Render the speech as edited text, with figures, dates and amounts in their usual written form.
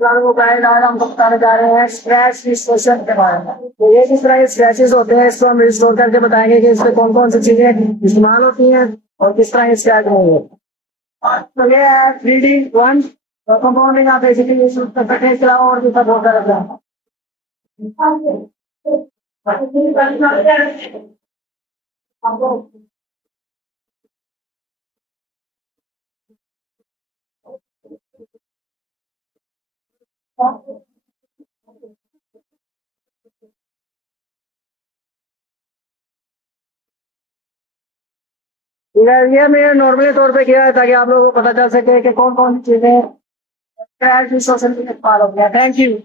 को गाइड आज हम बताने जा रहे हैं स्क्रैच रिस्टोरेशन के बारे में। तो ये किस तरह के स्क्रैचेस होते हैं, इसको हम रिस्टोर करके बताएंगे कि इसमें कौन कौन सी चीजें इस्तेमाल होती हैं और किस तरह के स्क्रैच होंगे। तो ये है 3D1 कंपाउंडिंग। आप बेसिकली यूज कर सकते हैं, इसके अलावा और भी सब होता रहता है। ये मैं नॉर्मली तौर पे किया है ताकि आप लोगों को पता चल सके कि कौन कौन सी चीजें स्क्रैच रिस्टोरेशन में इस्तेमाल होती है। Thank you.